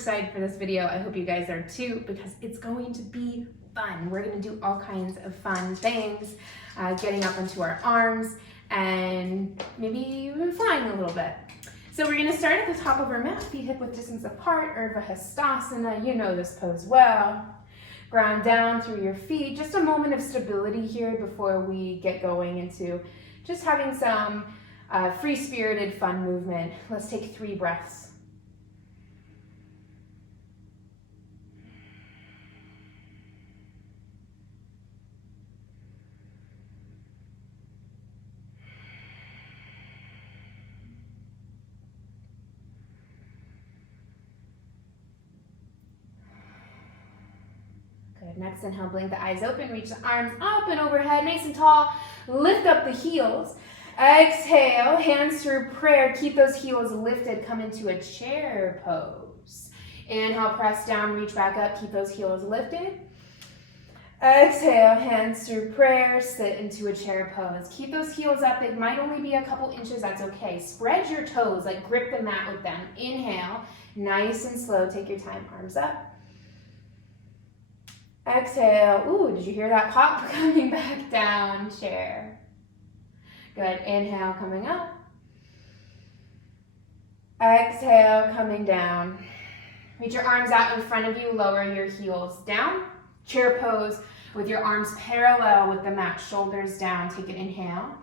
excited for this video. I hope you guys are too, because it's going to be fun. We're going to do all kinds of fun things, getting up into our arms and maybe even flying a little bit. So we're going to start at the top of our mat, feet hip width distance apart, Urdhva Hastasana. You know this pose well. Ground down through your feet. Just a moment of stability here before we get going into just having some free-spirited fun movement. Let's take 3 breaths. Good. Next inhale, blink the eyes open, reach the arms up and overhead, nice and tall. Lift up the heels. Exhale, hands through prayer. Keep those heels lifted. Come into a chair pose. Inhale, press down, reach back up. Keep those heels lifted. Exhale, hands through prayer. Sit into a chair pose. Keep those heels up. It might only be a couple inches. That's okay. Spread your toes, like grip the mat with them. Inhale, nice and slow. Take your time. Arms up. Exhale. Ooh, did you hear that pop? Coming back down, chair. Good. Inhale, coming up. Exhale, coming down. Reach your arms out in front of you. Lower your heels down. Chair pose with your arms parallel with the mat. Shoulders down. Take an inhale.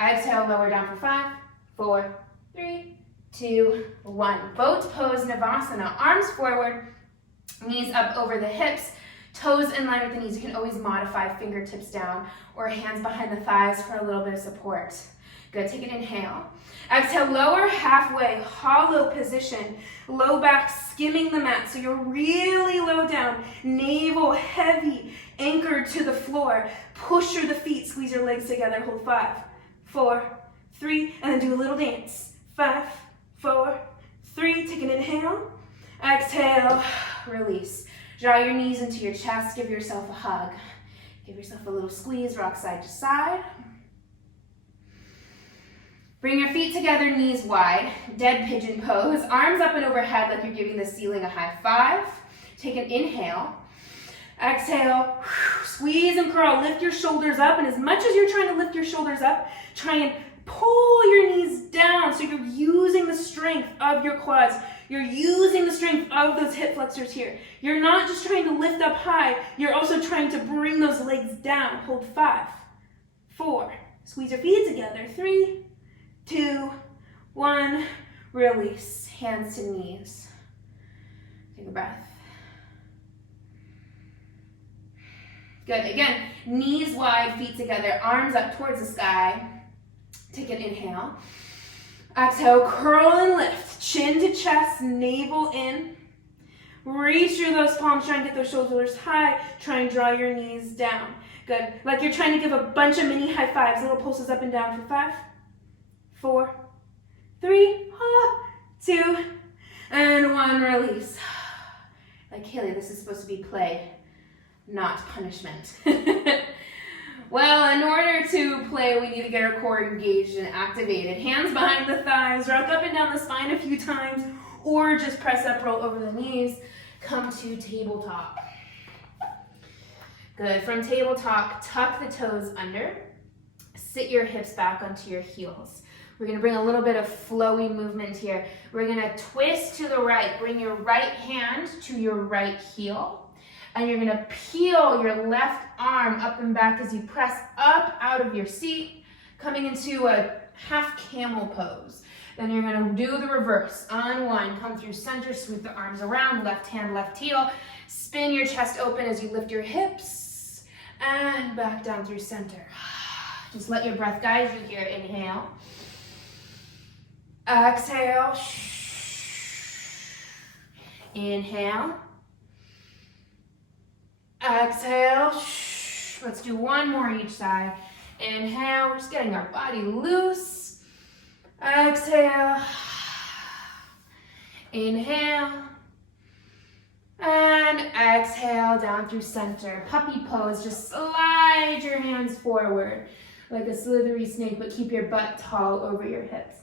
Exhale, lower down for 5, 4, 3, 2, 1. Boat pose, Navasana. Arms forward, knees up over the hips. Toes in line with the knees. You can always modify fingertips down or hands behind the thighs for a little bit of support. Good, take an inhale. Exhale, lower halfway, hollow position. Low back skimming the mat, so you're really low down. Navel heavy, anchored to the floor. Push through the feet, squeeze your legs together. Hold 5, 4, 3, and then do a little dance. 5, 4, 3, take an inhale. Exhale, release. Draw your knees into your chest, give yourself a hug. Give yourself a little squeeze, rock side to side. Bring your feet together, knees wide, dead pigeon pose. Arms up and overhead like you're giving the ceiling a high five. Take an inhale. Exhale, squeeze and curl. Lift your shoulders up, and as much as you're trying to lift your shoulders up, try and pull your knees down so you're using the strength of your quads. You're using the strength of those hip flexors here. You're not just trying to lift up high, you're also trying to bring those legs down. Hold 5, 4, squeeze your feet together. 3, 2, 1, release. Hands to knees. Take a breath. Good, again, knees wide, feet together, arms up towards the sky. Take an inhale. Exhale, curl and lift. Chin to chest, navel in. Reach through those palms, try and get those shoulders high. Try and draw your knees down. Good. Like you're trying to give a bunch of mini high fives, little pulses up and down for 5, 4, 3, 2, and 1. Release. Like, Kaylee, this is supposed to be play, not punishment. Well, in order to play, we need to get our core engaged and activated. Hands behind the thighs, rock up and down the spine a few times, or just press up, roll over the knees. Come to tabletop. Good. From tabletop, tuck the toes under. Sit your hips back onto your heels. We're going to bring a little bit of flowy movement here. We're going to twist to the right. Bring your right hand to your right heel. And you're gonna peel your left arm up and back as you press up out of your seat, coming into a half camel pose. Then you're gonna do the reverse. Unwind, come through center, sweep the arms around, left hand, left heel. Spin your chest open as you lift your hips and back down through center. Just let your breath guide you here. Inhale. Exhale. Inhale. Exhale. Let's do one more each side. Inhale. We're just getting our body loose. Exhale. Inhale. And exhale down through center. Puppy pose. Just slide your hands forward like a slithery snake, but keep your butt tall over your hips.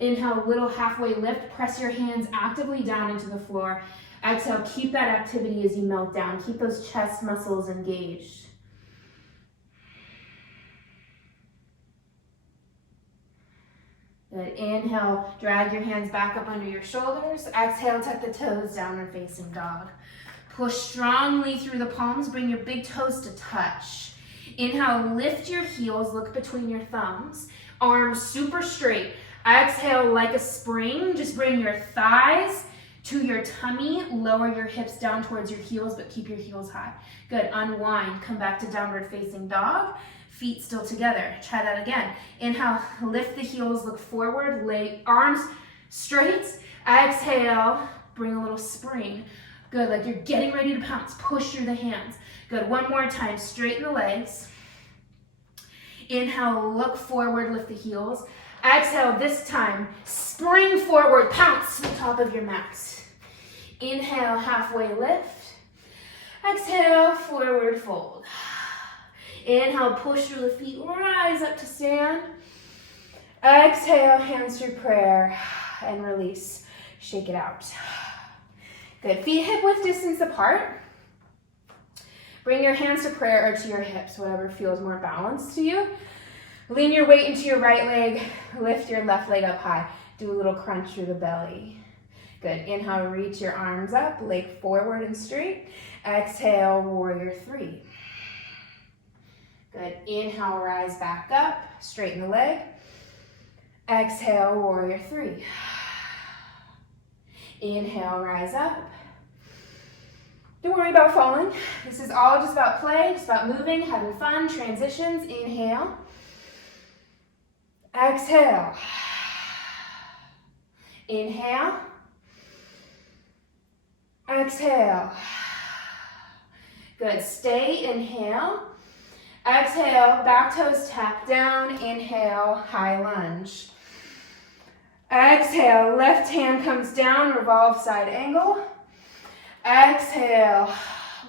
Inhale, little halfway lift. Press your hands actively down into the floor. Exhale, keep that activity as you melt down. Keep those chest muscles engaged. Good. Inhale, drag your hands back up under your shoulders. Exhale, tuck the toes, downward facing dog. Push strongly through the palms. Bring your big toes to touch. Inhale, lift your heels, look between your thumbs. Arms super straight. Exhale like a spring. Just bring your thighs to your tummy. Lower your hips down towards your heels, but keep your heels high. Good. Unwind. Come back to downward facing dog. Feet still together. Try that again. Inhale, lift the heels, look forward, arms straight. Exhale, bring a little spring. Good, like you're getting ready to pounce. Push through the hands. Good, one more time. Straighten the legs. Inhale, look forward, lift the heels. Exhale, this time, spring forward, pounce to the top of your mat. Inhale, halfway lift. Exhale, forward fold. Inhale, push through the feet, rise up to stand. Exhale, hands through prayer, and release. Shake it out. Good, feet hip width distance apart. Bring your hands to prayer or to your hips, whatever feels more balanced to you. Lean your weight into your right leg, lift your left leg up high. Do a little crunch through the belly. Good, inhale, reach your arms up, leg forward and straight. Exhale, warrior three. Good, inhale, rise back up, straighten the leg. Exhale, warrior three. Inhale, rise up. Don't worry about falling. This is all just about play, just about moving, having fun, transitions. Inhale. Exhale. Inhale. Exhale. Good, stay, inhale. Exhale, back toes tap down. Inhale, high lunge. Exhale, left hand comes down, revolve side angle. Exhale,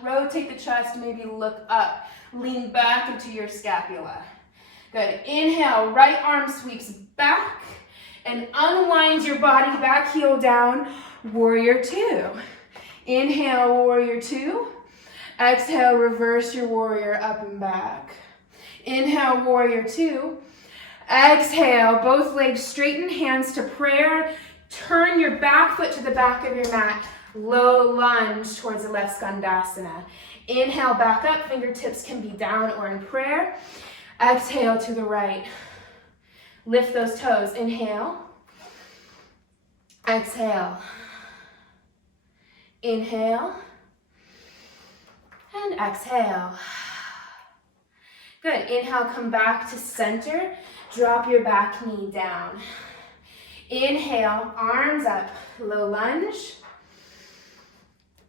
rotate the chest, maybe look up. Lean back into your scapula. Good, inhale, right arm sweeps back and unwinds your body, back heel down, warrior two. Inhale, warrior two. Exhale, reverse your warrior up and back. Inhale, warrior two. Exhale, both legs straighten, hands to prayer. Turn your back foot to the back of your mat. Low lunge towards the left skandasana. Inhale, back up. Fingertips can be down or in prayer. Exhale to the right. Lift those toes. Inhale. Exhale. Inhale. And exhale. Good. Inhale, come back to center. Drop your back knee down. Inhale, arms up, low lunge.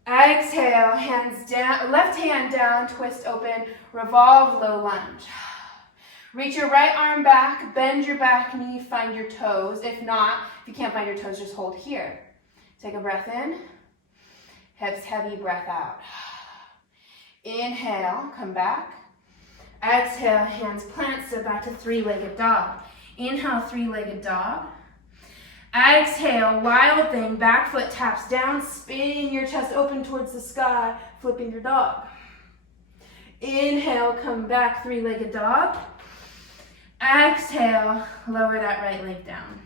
Exhale, hands down, left hand down, twist open, revolve, low lunge. Reach your right arm back, bend your back knee, find your toes. If not, if you can't find your toes, just hold here. Take a breath in, hips heavy, breath out. Inhale, come back. Exhale, hands plant, step back to three-legged dog. Inhale, three-legged dog. Exhale, wild thing, back foot taps down, spin your chest open towards the sky, flipping your dog. Inhale, come back, three-legged dog. Exhale, lower that right leg down.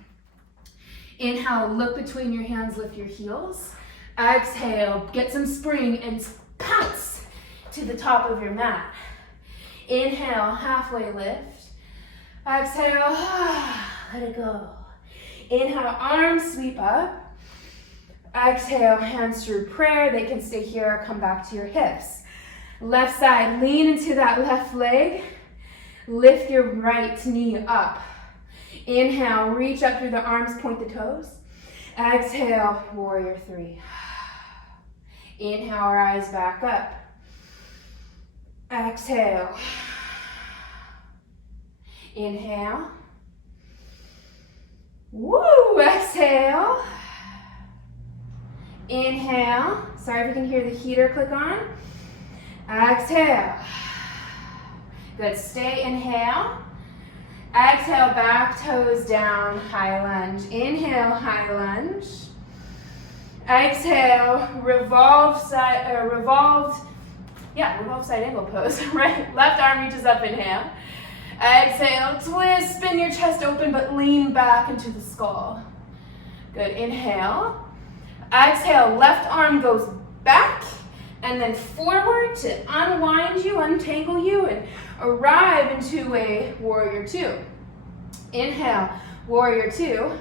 Inhale, look between your hands, lift your heels. Exhale, get some spring and pounce to the top of your mat. Inhale, halfway lift. Exhale, let it go. Inhale, arms sweep up. Exhale, hands through prayer. They can stay here or come back to your hips. Left side, lean into that left leg. Lift your right knee up. Inhale, reach up through the arms, point the toes. Exhale, warrior three. Inhale, rise back up. Exhale. Inhale. Woo! Exhale. Inhale. Sorry if you can hear the heater click on. Exhale. Good. Stay. Inhale. Exhale, back toes down, high lunge. Inhale, high lunge. Exhale, revolved side angle pose. Right, left arm reaches up, inhale. Exhale, twist, spin your chest open, but lean back into the skull. Good, inhale. Exhale, left arm goes back and then forward to unwind you, untangle you, and arrive into a warrior two. Inhale, warrior two.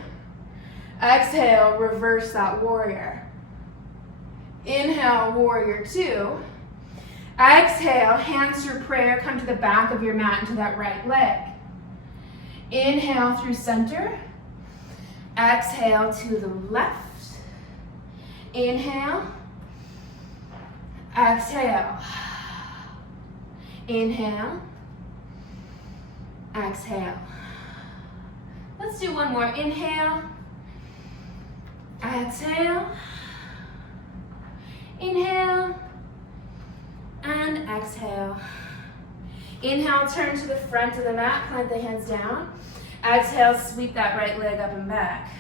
Exhale, reverse that warrior. Inhale, warrior two. Exhale, hands through prayer, come to the back of your mat into that right leg. Inhale through center. Exhale to the left. Inhale. Exhale. Inhale. Exhale. Let's do one more. Inhale. Exhale. Inhale. And exhale. Inhale, turn to the front of the mat, plant the hands down. Exhale, sweep that right leg up and back.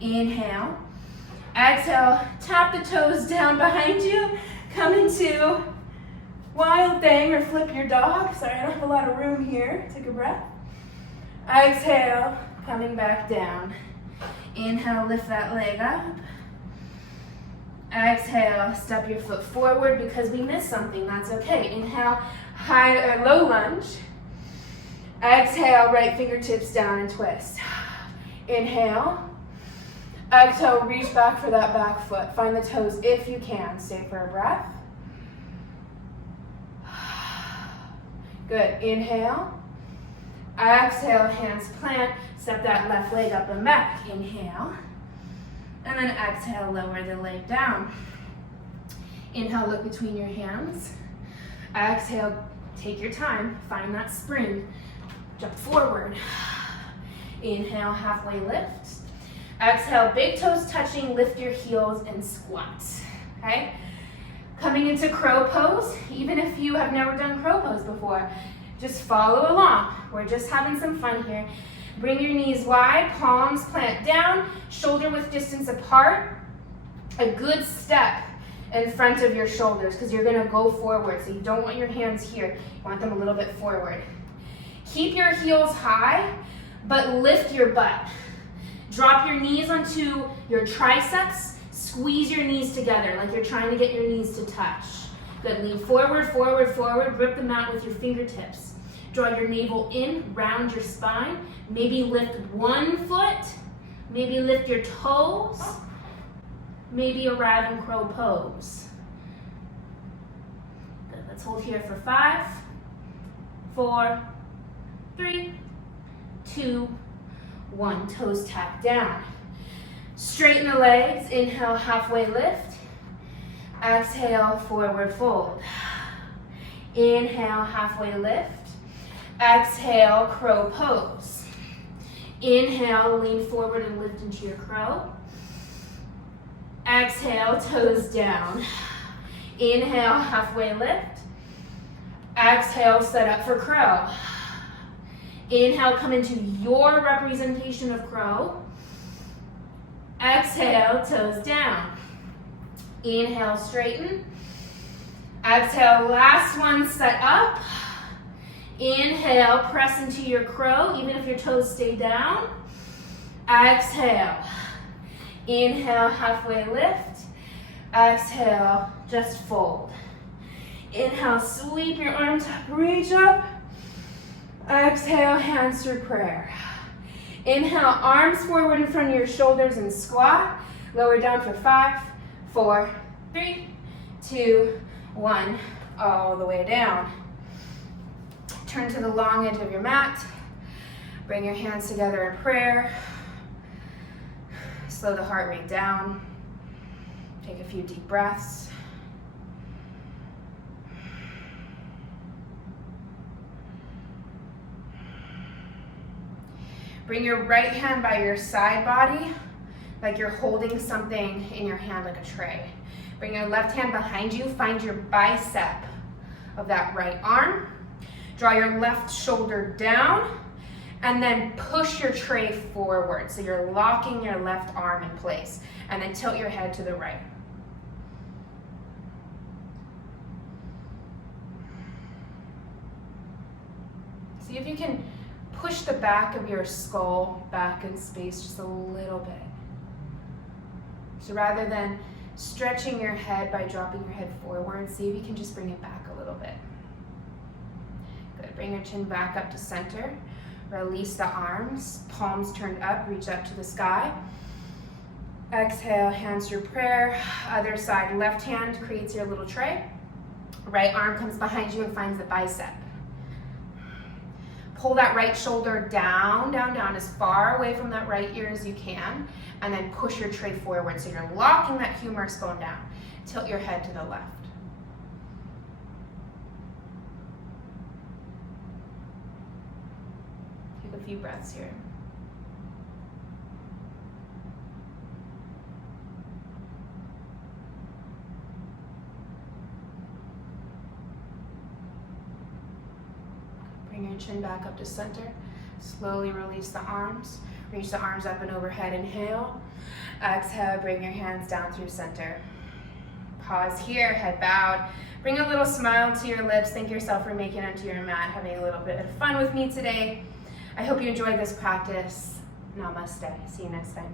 Inhale. Exhale, tap the toes down behind you. Come into wild thing or flip your dog. Sorry, I don't have a lot of room here. Take a breath. Exhale, coming back down. Inhale, lift that leg up. Exhale, step your foot forward because we missed something. That's okay. Inhale, high or low lunge. Exhale, right fingertips down and twist. Inhale. Exhale, reach back for that back foot. Find the toes if you can. Stay for a breath. Good. Inhale. Exhale, hands plant. Step that left leg up and back. Inhale. And then exhale, lower the leg down. Inhale, look between your hands. Exhale, take your time. Find that spring. Jump forward. Inhale, halfway lift. Exhale, big toes touching, lift your heels and squat. Okay? Coming into crow pose, even if you have never done crow pose before, just follow along. We're just having some fun here. Bring your knees wide, palms plant down, shoulder width distance apart. A good step in front of your shoulders because you're gonna go forward. So you don't want your hands here. You want them a little bit forward. Keep your heels high, but lift your butt. Drop your knees onto your triceps. Squeeze your knees together like you're trying to get your knees to touch. Good, lean forward, forward, forward. Grip the mat with your fingertips. Draw your navel in, round your spine. Maybe lift one foot. Maybe lift your toes. Maybe arrive in crow pose. Good, let's hold here for 5, 4, 3, 2, 1. Toes tap down. Straighten the legs. Inhale, halfway lift. Exhale, forward fold. Inhale, halfway lift. Exhale, crow pose. Inhale, lean forward and lift into your crow. Exhale, toes down. Inhale, halfway lift. Exhale, set up for crow. Inhale, come into your representation of crow. Exhale, toes down. Inhale, straighten. Exhale, last one, set up. Inhale, press into your crow, even if your toes stay down. Exhale. Inhale, halfway lift. Exhale, just fold. Inhale, sweep your arms up, reach up. Exhale, hands through prayer. Inhale, arms forward in front of your shoulders and squat. Lower down for 5, 4, 3, 2, 1. All the way down. Turn to the long edge of your mat. Bring your hands together in prayer. Slow the heart rate down. Take a few deep breaths. Bring your right hand by your side body, like you're holding something in your hand like a tray. Bring your left hand behind you. Find your bicep of that right arm. Draw your left shoulder down And then push your tray forward. So you're locking your left arm in place. And then tilt your head to the right. See if you can push the back of your skull back in space just a little bit. So rather than stretching your head by dropping your head forward, see if you can just bring it back a little bit. Good, bring your chin back up to center. Release the arms, palms turned up, reach up to the sky. Exhale, hands through prayer. Other side, left hand creates your little tray. Right arm comes behind you and finds the bicep. Pull that right shoulder down, down, down, as far away from that right ear as you can, and then push your tray forward. So you're locking that humerus bone down. Tilt your head to the left. Take a few breaths here. Bring your chin back up to center. Slowly release the arms. Reach the arms up and overhead. Inhale. Exhale, bring your hands down through center. Pause here, head bowed. Bring a little smile to your lips. Thank yourself for making it onto your mat, having a little bit of fun with me today. I hope you enjoyed this practice. Namaste. See you next time.